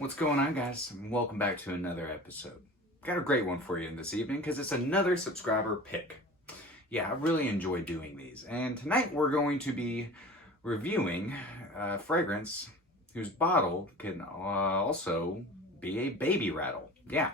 What's going on, guys? Welcome back to another episode. Got a great one for you this evening because it's another subscriber pick. Yeah, I really enjoy doing these. And tonight we're going to be reviewing a fragrance whose bottle can also be a baby rattle. Yeah.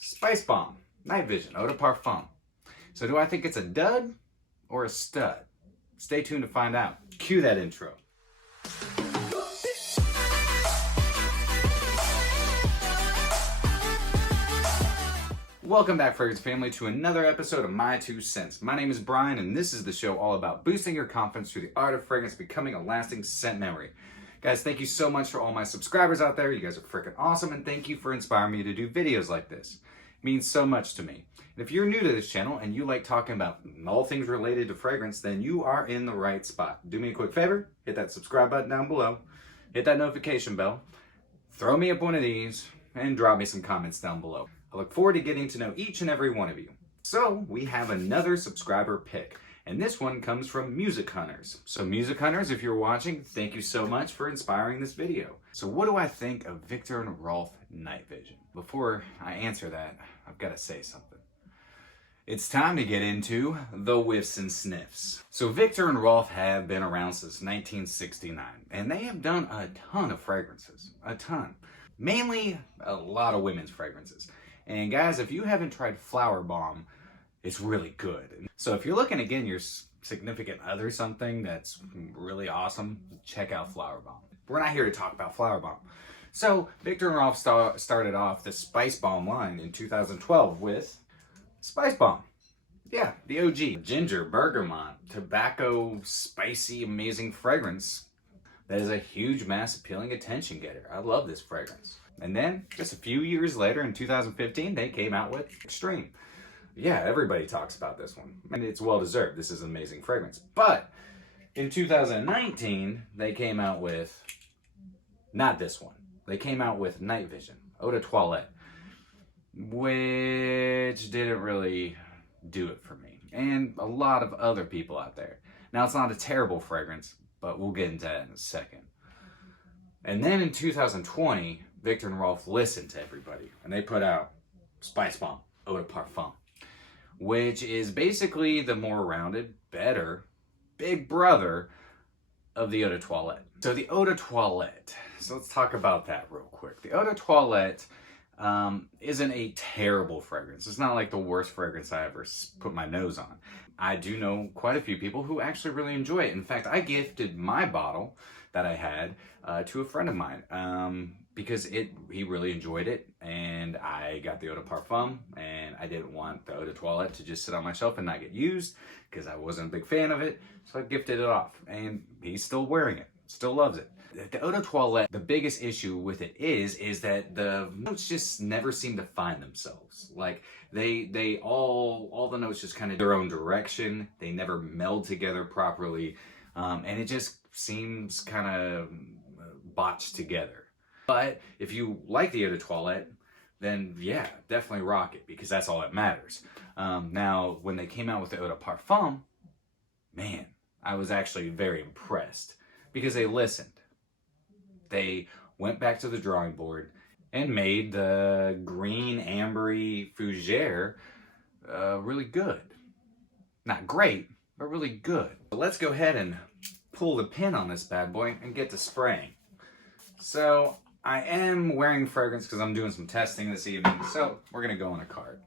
Spicebomb, Nightvision, Eau de Parfum. So do I think it's a dud or a stud? Stay tuned to find out. Cue that intro. Welcome back, Fragrance family, to another episode of My Two Cents. My name is Brian, and this is the show all about boosting your confidence through the art of fragrance becoming a lasting scent memory. Guys, thank you so much for all my subscribers out there. You guys are freaking awesome, and thank you for inspiring me to do videos like this. It means so much to me. And if you're new to this channel and you like talking about all things related to fragrance, then you are in the right spot. Do me a quick favor, hit that subscribe button down below, hit that notification bell, throw me up one of these, and drop me some comments down below. I look forward to getting to know each and every one of you. So we have another subscriber pick, and this one comes from Music Hunters. So Music Hunters, if you're watching, thank you so much for inspiring this video. So what do I think of Viktor & Rolf Nightvision? Before I answer that, I've got to say something. It's time to get into the whiffs and sniffs. So Viktor & Rolf have been around since 1969, and they have done a ton of fragrances, a ton. Mainly a lot of women's fragrances. And guys, if you haven't tried Flower Bomb, it's really good. So if you're looking to get your significant other something that's really awesome, check out Flower Bomb. We're not here to talk about Flower Bomb. So Viktor & Rolf started off the Spicebomb line in 2012 with Spicebomb. Yeah, the OG. Ginger, bergamot, tobacco, spicy, amazing fragrance. That is a huge, mass appealing attention getter. I love this fragrance. And then, just a few years later, in 2015, they came out with Extreme. Yeah, everybody talks about this one. And it's well-deserved. This is an amazing fragrance. But, in 2019, they came out with, not this one. They came out with Nightvision, Eau de Toilette, which didn't really do it for me. And a lot of other people out there. Now, it's not a terrible fragrance, but we'll get into that in a second. And then in 2020, Viktor & Rolf listened to everybody, and they put out Spicebomb, Eau de Parfum, which is basically the more rounded, better, big brother of the Eau de Toilette. So the Eau de Toilette, so let's talk about that real quick. The Eau de Toilette isn't a terrible fragrance. It's not like the worst fragrance I ever put my nose on. I do know quite a few people who actually really enjoy it. In fact, I gifted my bottle that I had to a friend of mine because he really enjoyed it, and I got the Eau de Parfum, and I didn't want the Eau de Toilette to just sit on my shelf and not get used because I wasn't a big fan of it, so I gifted it off, and he's still wearing it, still loves it. The Eau de Toilette, the biggest issue with it is that the notes just never seem to find themselves. Like, they all the notes just kind of their own direction. They never meld together properly, and it just seems kind of botched together. But if you like the Eau de Toilette, then yeah, definitely rock it, because that's all that matters. Now, when they came out with the Eau de Parfum, man, I was actually very impressed because they listened. They went back to the drawing board and made the green ambery fougere really good. Not great, but really good. So let's go ahead and pull the pin on this bad boy and get to spraying. So I am wearing fragrance because I'm doing some testing this evening, so we're gonna go on a card.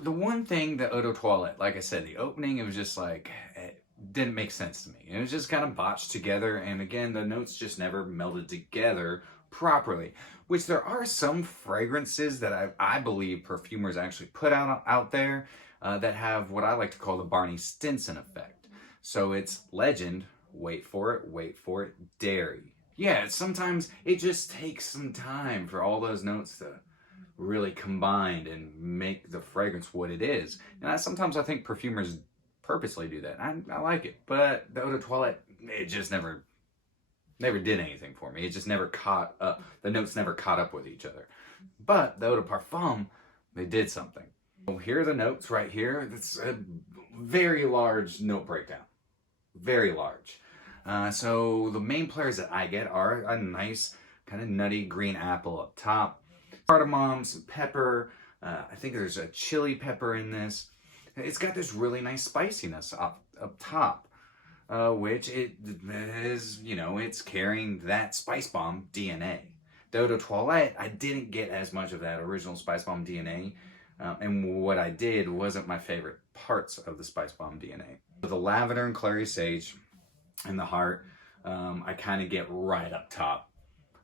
The one thing, the Eau de Toilette, like I said, the opening, it was just like, it didn't make sense to me. It was just kind of botched together, and again, the notes just never melded together properly, which there are some fragrances that I believe perfumers actually put out there that have what I like to call the Barney Stinson effect. So it's legend, wait for it, dairy. Yeah, sometimes it just takes some time for all those notes to really combine and make the fragrance what it is. And sometimes I think perfumers purposely do that. I like it, but the Eau de Toilette, it just never did anything for me. It just never caught up. The notes never caught up with each other. But the Eau de Parfum, they did something. So here are the notes right here. It's a very large note breakdown. Very large. So the main players that I get are a nice kind of nutty green apple up top. Cardamom, some pepper. I think there's a chili pepper in this. It's got this really nice spiciness up top, which it is, you know, it's carrying that Spicebomb DNA. The Eau de Toilette, I didn't get as much of that original Spicebomb DNA, and what I did wasn't my favorite parts of the Spicebomb DNA. The lavender and clary sage and the heart, I kind of get right up top,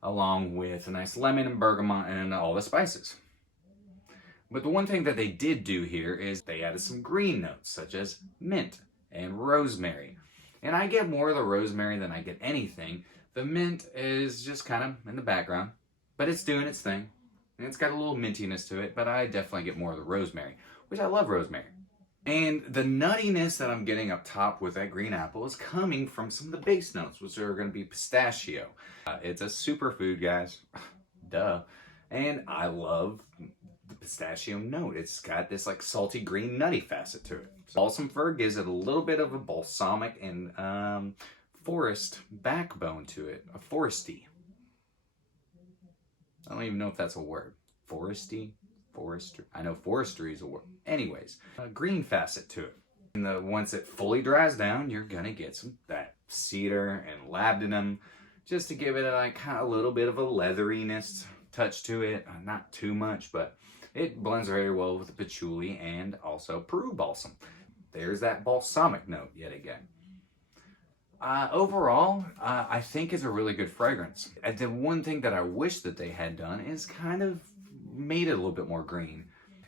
along with a nice lemon and bergamot and all the spices. But the one thing that they did do here is they added some green notes, such as mint and rosemary. And I get more of the rosemary than I get anything. The mint is just kind of in the background, but it's doing its thing. And it's got a little mintiness to it, but I definitely get more of the rosemary, which I love rosemary. And the nuttiness that I'm getting up top with that green apple is coming from some of the base notes, which are going to be pistachio. It's a superfood, guys. Duh. And I love the pistachio note. It's got this like salty green nutty facet to it. So balsam fir gives it a little bit of a balsamic and forest backbone to it. A foresty. I don't even know if that's a word. Foresty? Forestry. I know forestry is a word. Anyways, a green facet to it. And once it fully dries down, you're gonna get that cedar and labdanum, just to give it like kind of a little bit of a leatheriness touch to it. Not too much, but it blends very well with the patchouli and also Peru balsam. There's that balsamic note yet again. Overall, I think it's a really good fragrance. The one thing that I wish that they had done is kind of made it a little bit more green.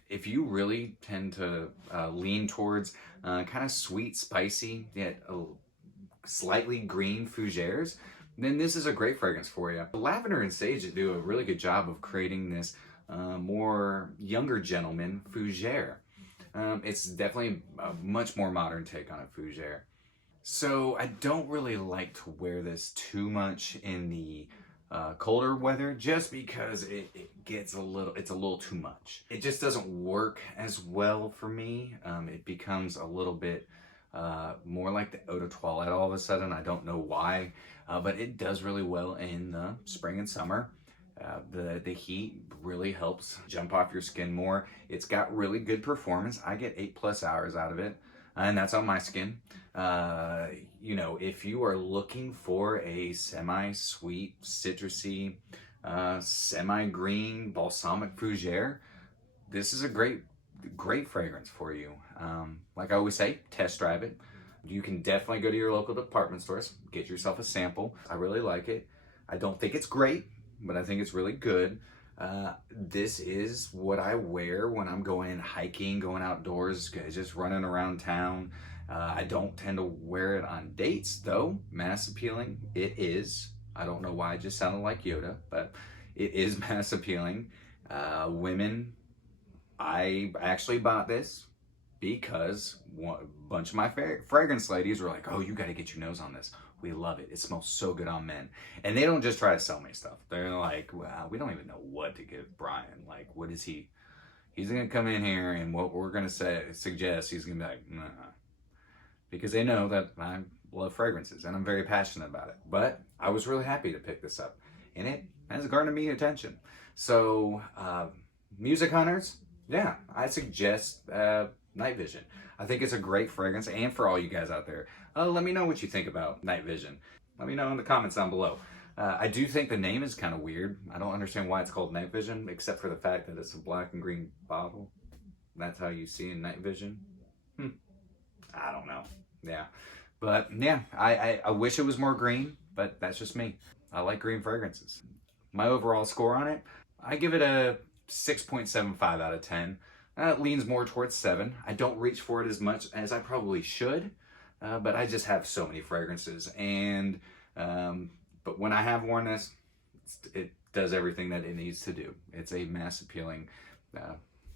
If you really tend to lean towards kind of sweet, spicy, yet slightly green fougères, then this is a great fragrance for you. Lavender and sage do a really good job of creating this more younger gentleman fougère. It's definitely a much more modern take on a fougère. So I don't really like to wear this too much in the colder weather, just because it gets it's a little too much. It just doesn't work as well for me. It becomes a little bit more like the Eau de Toilette all of a sudden. I don't know why, but it does really well in the spring and summer. The heat really helps jump off your skin more. It's got really good performance. I get 8+ hours out of it, and that's on my skin. You know, if you are looking for a semi-sweet, citrusy, semi-green, balsamic fougère, this is a great fragrance for you. Like I always say, test drive it. You can definitely go to your local department stores, get yourself a sample. I really like it. I don't think it's great, but I think it's really good. This is what I wear when I'm going hiking, going outdoors, just running around town. I don't tend to wear it on dates, though. Mass appealing, it is. I don't know why I just sounded like Yoda, but it is mass appealing. Women, I actually bought this because a bunch of my fragrance ladies were like, oh, you got to get your nose on this. We love it. It smells so good on men. And they don't just try to sell me stuff. They're like, wow, we don't even know what to give Brian. Like, what is he? He's going to come in here and what we're going to suggest, he's going to be like, nah. Because they know that I love fragrances and I'm very passionate about it. But I was really happy to pick this up. And it has garnered me attention. So, music hunters, yeah, I suggest Nightvision. I think it's a great fragrance. And for all you guys out there, let me know what you think about Nightvision. Let me know in the comments down below. I do think the name is kind of weird. I don't understand why it's called Nightvision, except for the fact that it's a black and green bottle. That's how you see in Nightvision. I don't know. Yeah. But yeah, I wish it was more green, but that's just me. I like green fragrances. My overall score on it, I give it a 6.75 out of 10. It leans more towards 7. I don't reach for it as much as I probably should, but I just have so many fragrances. And but when I have worn this, it does everything that it needs to do. It's a mass appealing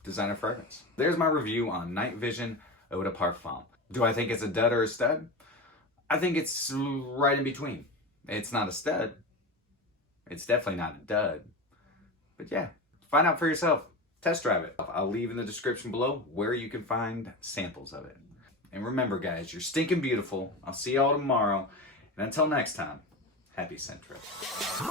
designer fragrance. There's my review on Nightvision Eau de Parfum. Do I think it's a dud or a stud? I think it's right in between. It's not a stud. It's definitely not a dud. But yeah, find out for yourself. Test drive it. I'll leave in the description below where you can find samples of it. And remember, guys, you're stinking beautiful. I'll see y'all tomorrow. And until next time, happy scent trips.